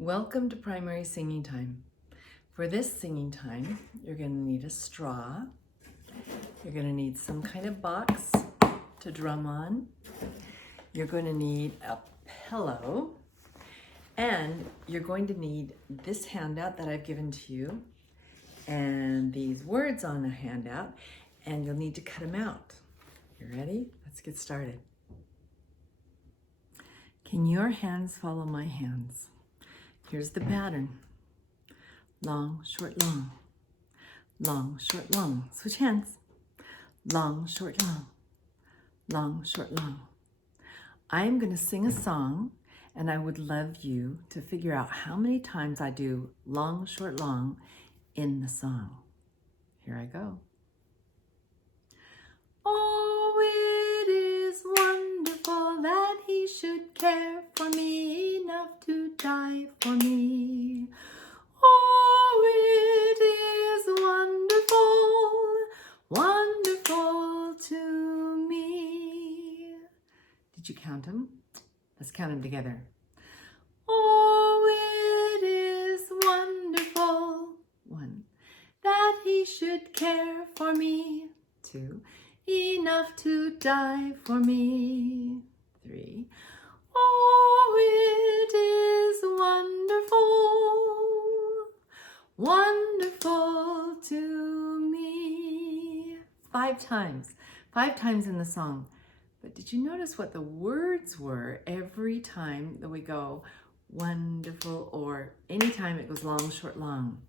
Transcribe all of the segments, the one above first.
Welcome to primary singing time. For this singing time, you're going to need a straw. You're going to need some kind of box to drum on. You're going to need a pillow. And you're going to need this handout that I've given to you and these words on the handout, and you'll need to cut them out. You ready? Let's get started. Can your hands follow my hands? Here's the pattern. Long, short, long. Long, short, long. Switch hands. Long, short, long. Long, short, long. I'm going to sing a song, and I would love you to figure out how many times I do long, short, long in the song. Here I go. Oh, it is wonderful that he should care for me enough to die for me. Oh, it is wonderful, wonderful to me. Did you count them? Let's count them together. Oh, it is wonderful. 1. That he should care for me. 2. Enough to die for me. 3. Oh, it is wonderful, wonderful to me. 5 times. 5 times in the song. But did you notice what the words were every time that we go wonderful, or anytime it goes long, short, long?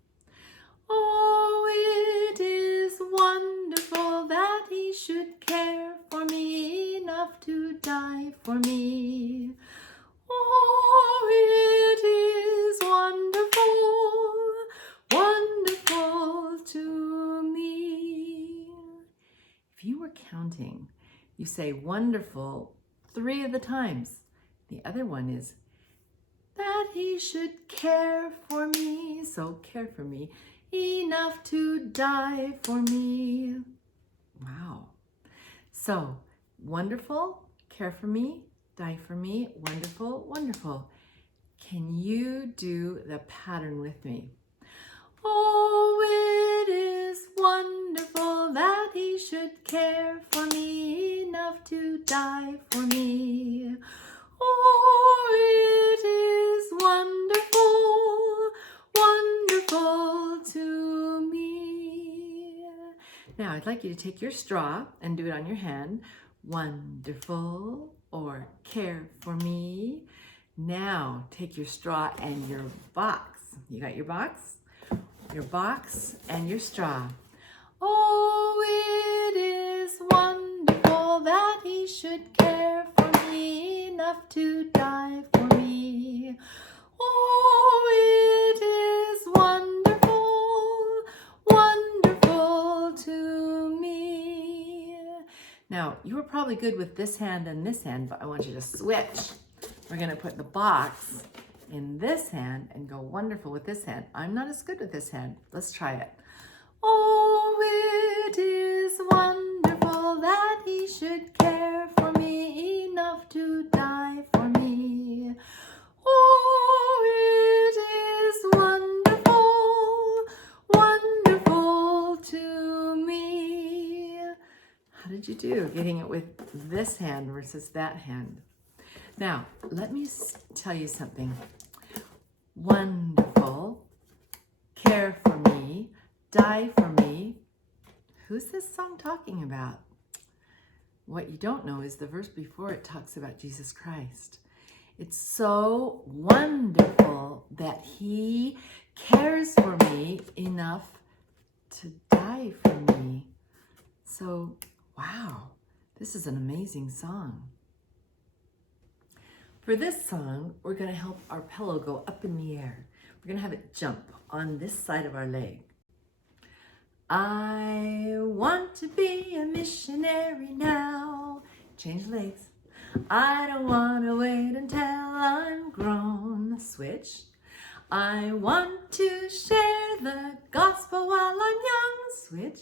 Oh, it is wonderful that he should care for me enough to die for me. Oh, it is wonderful, wonderful to me. If you were counting, you say wonderful 3 of the times. The other one is that he should care for me. So care for me enough to die for me. Wow. So wonderful, care for me, die for me, wonderful, wonderful. Can you do the pattern with me? Oh, it is wonderful that he should care for me enough to die for me. Oh, it is wonderful, wonderful to me. Now, I'd like you to take your straw and do it on your hand. Wonderful, or care for me. Now, take your straw and your box. You got your box? Your box and your straw. Oh, it is wonderful that he should care for me enough to die for me. Oh, it is wonderful, wonderful to me. Now, you were probably good with this hand and this hand, but I want you to switch. We're going to put the box in this hand and go wonderful with this hand. I'm not as good with this hand. Let's try it. Oh, it is wonderful that he should care for me enough to die for me. Oh, it is wonderful, wonderful to me. How did you do getting it with this hand versus that hand? Now, let me tell you something. Wonderful, care for me, die for me. Who's this song talking about? What you don't know is the verse before it talks about Jesus Christ. It's so wonderful that he cares for me enough to die for me. So, wow, this is an amazing song. For this song, we're going to help our pillow go up in the air. We're going to have it jump on this side of our leg. I want to be a missionary now. Change legs. I don't want to wait until I'm grown. Switch. I want to share the gospel while I'm young. Switch.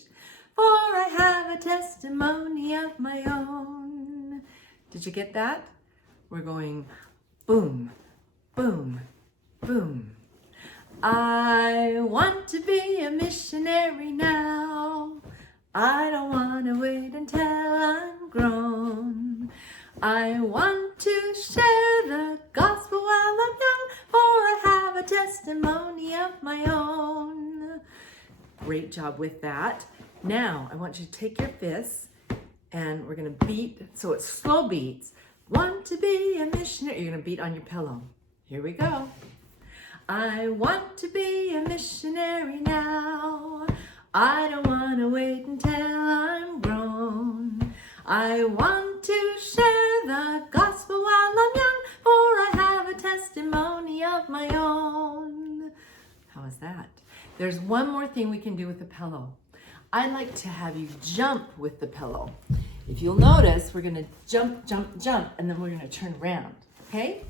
For I have a testimony of my own. Did you get that? We're going boom, boom, Boom. I want to be a missionary now. I don't want to wait until I'm grown. I want to share the gospel while I'm young, for I have a testimony of my own. Great job with that. Now, I want you to take your fists and we're going to beat, so it's slow beats. Want to be a missionary. You're going to beat on your pillow. Here we go. I want to be a missionary now. I don't want to wait until I'm grown. I want to share the gospel while I'm young, for I have a testimony of my own. How is that? There's one more thing we can do with the pillow. I'd like to have you jump with the pillow. If you'll notice, we're going to jump, jump, jump, and then we're going to turn around, okay?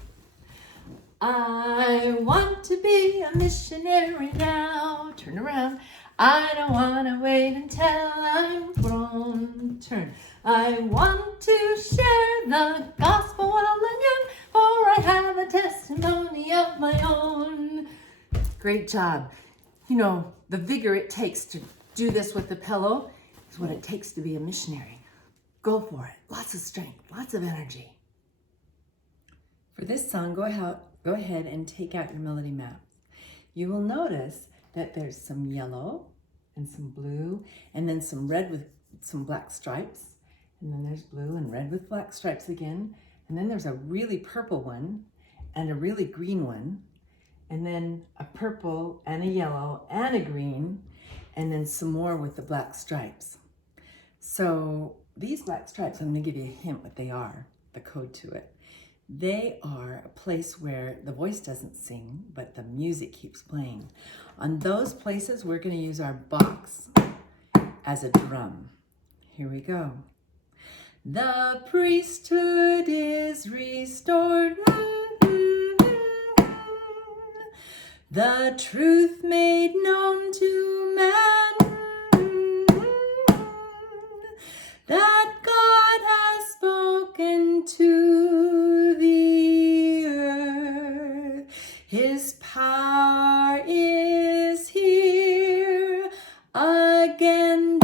I want to be a missionary now. Turn around. I don't want to wait until I'm grown. Turn. I want to share the gospel while I'm young, for I have a testimony of my own. Great job. You know, the vigor it takes to do this with the pillow is what it takes to be a missionary. Go for it. Lots of strength, lots of energy. For this song, go ahead and take out your melody map. You will notice that there's some yellow and some blue, and then some red with some black stripes, and then there's blue and red with black stripes again, and then there's a really purple one and a really green one, and then a purple and a yellow and a green, and then some more with the black stripes. So these black stripes, I'm going to give you a hint what they are, the code to it. They are a place where the voice doesn't sing, but the music keeps playing. On those places, we're going to use our box as a drum. Here we go. The priesthood is restored. The truth made known to man, that God has spoken to the earth. His power is here again.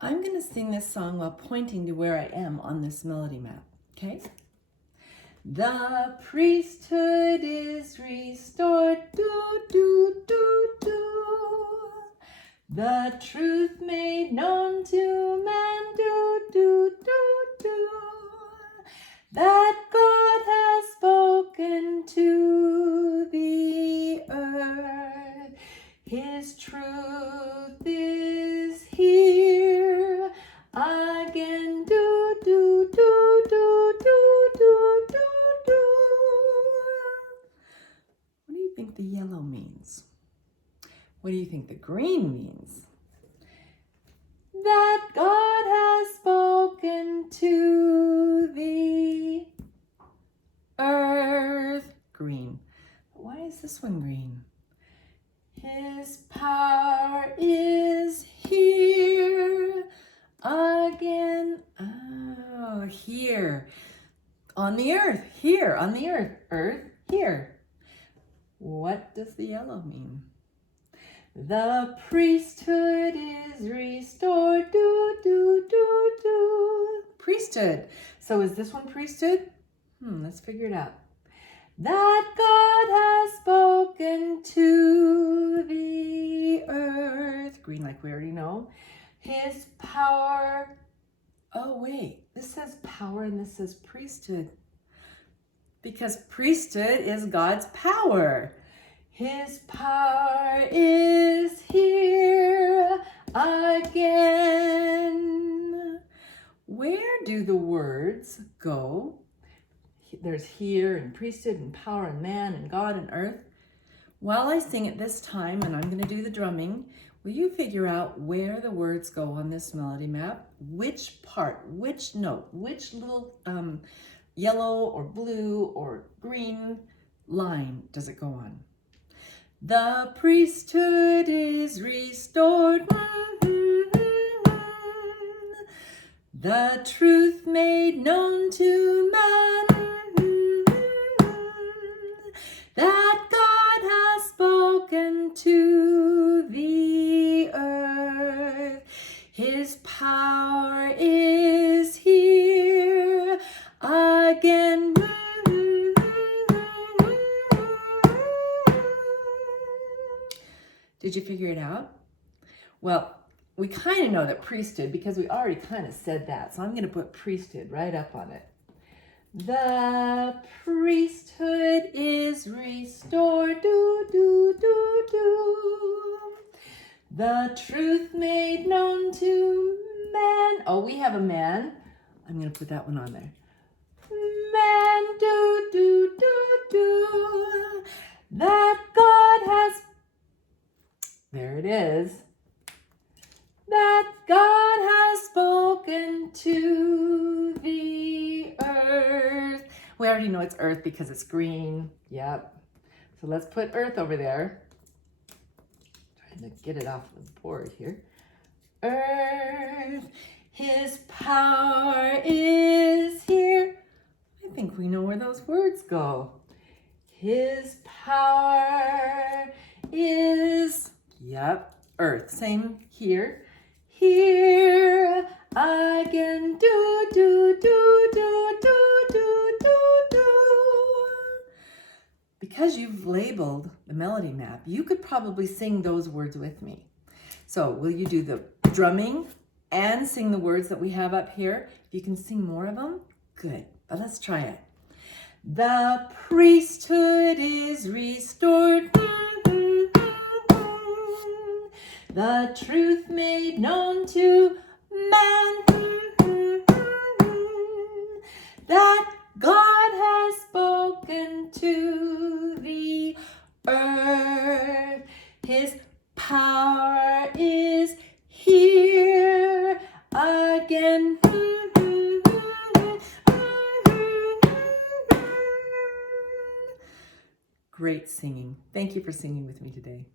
I'm going to sing this song while pointing to where I am on this melody map, okay? The priesthood is restored, do, do, do, do. The truth made known to man, do, do, do, do. That God has spoken to the earth. His truth is here again, do, do, do, do, do, do, do, do. What do you think the yellow means? What do you think the green means? That God has spoken to the earth. Green. Why is this one green? His power is here again. Oh, here. On the earth. Here. On the earth. Earth. Here. What does the yellow mean? The priesthood is restored. Do, do, do, do. Priesthood. So is this one priesthood? Let's figure it out. That God has spoken to the earth. Green, like we already know. His power. Oh, wait. This says power and this says priesthood. Because priesthood is God's power. His power is here again. Where do the words go? There's here and priesthood and power and man and God and earth. While I sing it this time, and I'm going to do the drumming, will you figure out where the words go on this melody map? Which part, which note, which little yellow or blue or green line does it go on? The priesthood is restored. the truth made known to man, that God has spoken to the earth. His power is here again. Did you figure it out? Well, we kind of know that priesthood because we already kind of said that. So I'm going to put priesthood right up on it. The priesthood is restored. Do, do, do, do. The truth made known to man. Oh, we have a man. I'm going to put that one on there. Man, do, do, do, do. That God has. There it is. That God has spoken to the earth. We already know it's earth because it's green. Yep. So let's put earth over there. Trying to get it off the board here. Earth, his power is here. I think we know where those words go. His power is, yep, earth. Same here. Here again, do, do, do, do, do, do, do, do. Because you've labeled the melody map, you could probably sing those words with me. So will you do the drumming and sing the words that we have up here? If you can sing more of them, good. But let's try it. The priesthood is restored. The truth made known to man, that God has spoken to the earth. His power is here again. Great singing. Thank you for singing with me today.